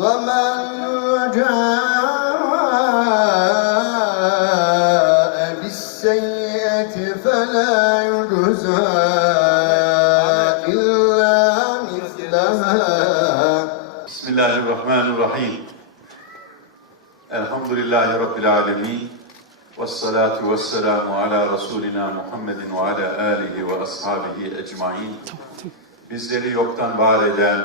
وَمَنْ جَاءَ بِالسَّيِّئَةِ فَلَا يُجْزَى إِلَّا مِثْلَهَا. Bismillahirrahmanirrahim. Elhamdülillahi Rabbil alemin. Vessalatu vesselamu ala Resulina Muhammedin ve ala alihi ve ashabihi ecmain. Bizleri yoktan var eden,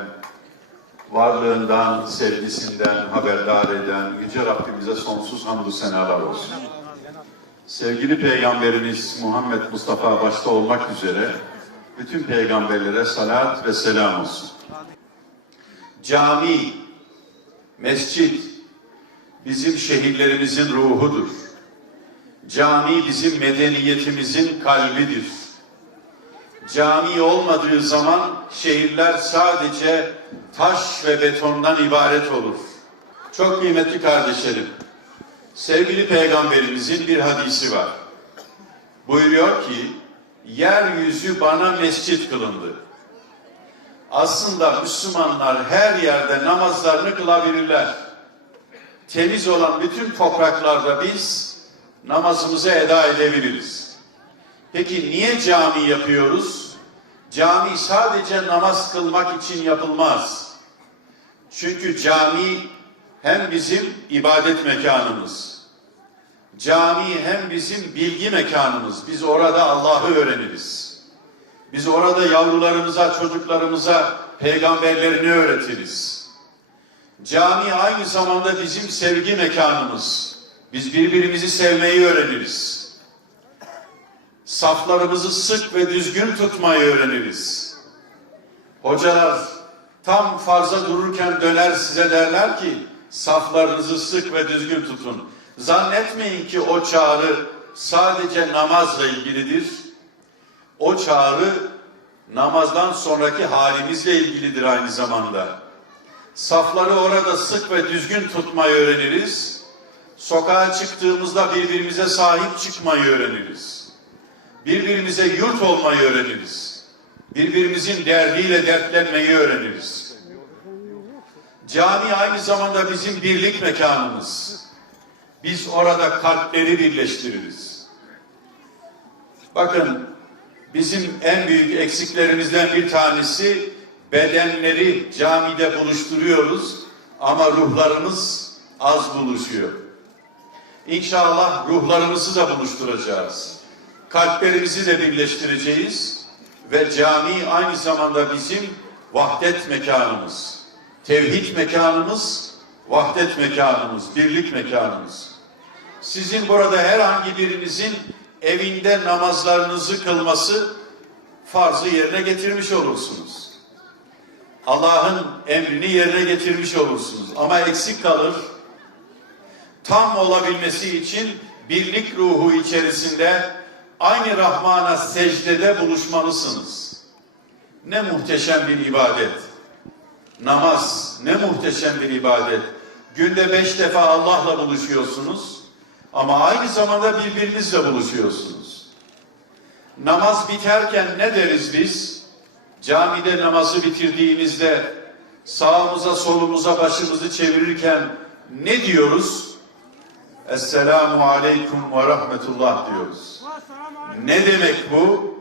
varlığından, sevgisinden haberdar eden Yüce Rabbimize sonsuz hamdü senalar olsun. Sevgili Peygamberimiz Muhammed Mustafa başta olmak üzere bütün peygamberlere salat ve selam olsun. Cami, mescit bizim şehirlerimizin ruhudur. Cami bizim medeniyetimizin kalbidir. Cami olmadığı zaman şehirler sadece taş ve betondan ibaret olur. Çok kıymetli kardeşlerim, sevgili Peygamberimizin bir hadisi var. Buyuruyor ki, yeryüzü bana mescit kılındı. Aslında Müslümanlar her yerde namazlarını kılabilirler. Temiz olan bütün topraklarda biz namazımızı eda edebiliriz. Peki niye cami yapıyoruz? Cami sadece namaz kılmak için yapılmaz. Çünkü cami hem bizim ibadet mekanımız, cami hem bizim bilgi mekanımız. Biz orada Allah'ı öğreniriz. Biz orada yavrularımıza, çocuklarımıza peygamberlerini öğretiriz. Cami aynı zamanda bizim sevgi mekanımız. Biz birbirimizi sevmeyi öğreniriz. Saflarımızı sık ve düzgün tutmayı öğreniriz. Hocalar tam farza dururken döner size derler ki saflarınızı sık ve düzgün tutun. Zannetmeyin ki o çağrı sadece namazla ilgilidir. O çağrı namazdan sonraki halimizle ilgilidir aynı zamanda. Safları orada sık ve düzgün tutmayı öğreniriz. Sokağa çıktığımızda birbirimize sahip çıkmayı öğreniriz. Birbirimize yurt olmayı öğreniriz. Birbirimizin derdiyle dertlenmeyi öğreniriz. Cami aynı zamanda bizim birlik mekanımız. Biz orada kalpleri birleştiririz. Bakın, bizim en büyük eksiklerimizden bir tanesi bedenleri camide buluşturuyoruz ama ruhlarımız az buluşuyor. İnşallah ruhlarımızı da buluşturacağız. Kalplerimizi de birleştireceğiz ve cami aynı zamanda bizim vahdet mekanımız, tevhid mekanımız, vahdet mekanımız, birlik mekanımız. Sizin burada herhangi birinizin evinde namazlarınızı kılması farzı yerine getirmiş olursunuz. Allah'ın emrini yerine getirmiş olursunuz. Ama eksik kalır. Tam olabilmesi için birlik ruhu içerisinde aynı Rahman'a secdede buluşmalısınız. Ne muhteşem bir ibadet. Namaz ne muhteşem bir ibadet. Günde 5 defa Allah'la buluşuyorsunuz ama aynı zamanda birbirinizle buluşuyorsunuz. Namaz biterken ne deriz biz? Camide namazı bitirdiğimizde sağımıza solumuza başımızı çevirirken ne diyoruz? Esselamu aleyküm ve rahmetullah diyoruz. Ne demek bu?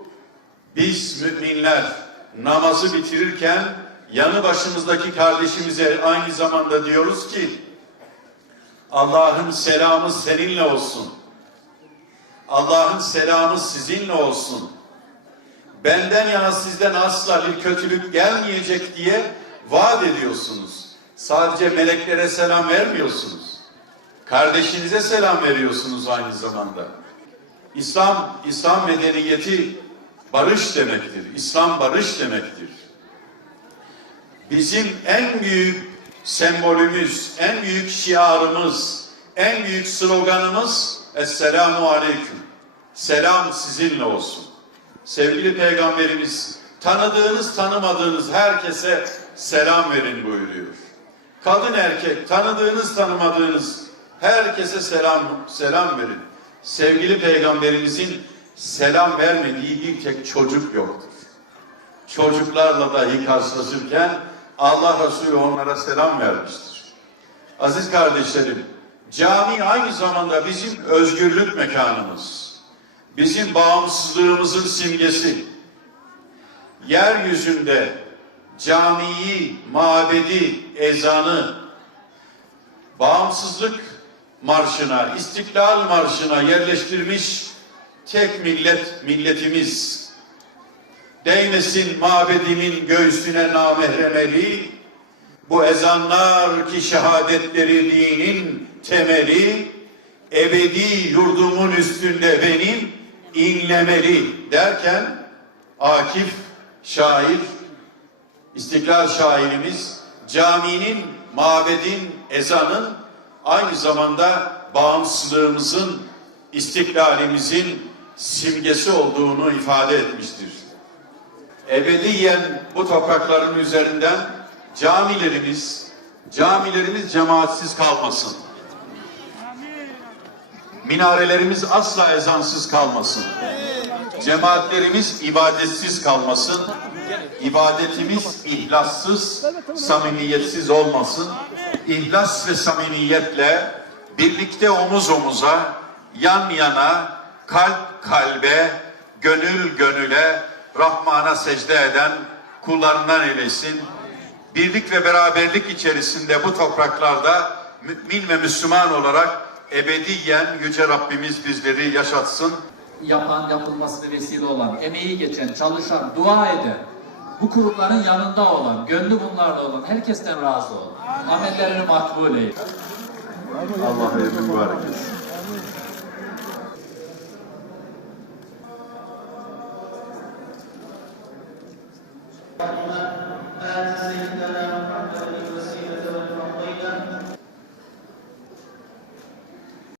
Biz müminler namazı bitirirken yanı başımızdaki kardeşimize aynı zamanda diyoruz ki Allah'ın selamı seninle olsun. Allah'ın selamı sizinle olsun. Benden yana sizden asla bir kötülük gelmeyecek diye vaat ediyorsunuz. Sadece meleklere selam vermiyorsunuz. Kardeşinize selam veriyorsunuz aynı zamanda. İslam medeniyeti barış demektir. İslam barış demektir. Bizim en büyük sembolümüz, en büyük şiarımız, en büyük sloganımız Esselamu Aleyküm. Selam sizinle olsun. Sevgili Peygamberimiz tanıdığınız tanımadığınız herkese selam verin buyuruyor. Kadın erkek tanıdığınız tanımadığınız herkese selam verin. Sevgili Peygamberimizin selam vermediği bir tek çocuk yoktur. Çocuklarla dahi karşılaşırken Allah Resulü onlara selam vermiştir. Aziz kardeşlerim, cami aynı zamanda bizim özgürlük mekanımız. Bizim bağımsızlığımızın simgesi. Yeryüzünde camiyi, mabedi, ezanı, bağımsızlık marşına, İstiklal Marşı'na yerleştirmiş tek milletimiz. Değmesin mabedimin göğsüne namehremeli, bu ezanlar ki şehadetleri dinin temeli, ebedi yurdumun üstünde benim inlemeli derken Akif şair, İstiklal şairimiz caminin, mabedin, ezanın aynı zamanda bağımsızlığımızın, istiklalimizin simgesi olduğunu ifade etmiştir. Ebediyen bu toprakların üzerinden camilerimiz cemaatsiz kalmasın. Minarelerimiz asla ezansız kalmasın. Cemaatlerimiz ibadetsiz kalmasın. İbadetimiz ihlassız, samimiyetsiz olmasın. İhlas ve samimiyetle birlikte omuz omuza, yan yana, kalp kalbe, gönül gönüle Rahman'a secde eden kullarından eylesin. Birlik ve beraberlik içerisinde bu topraklarda mümin ve Müslüman olarak ebediyen Yüce Rabbimiz bizleri yaşatsın. Yapılmasına vesile olan, emeği geçen, çalışan, dua eden, bu kurumların yanında olan, gönlü bunlarla olan herkesten razı ol. Amellerini makbul eyle. Allah hayırlı mübarek etsin.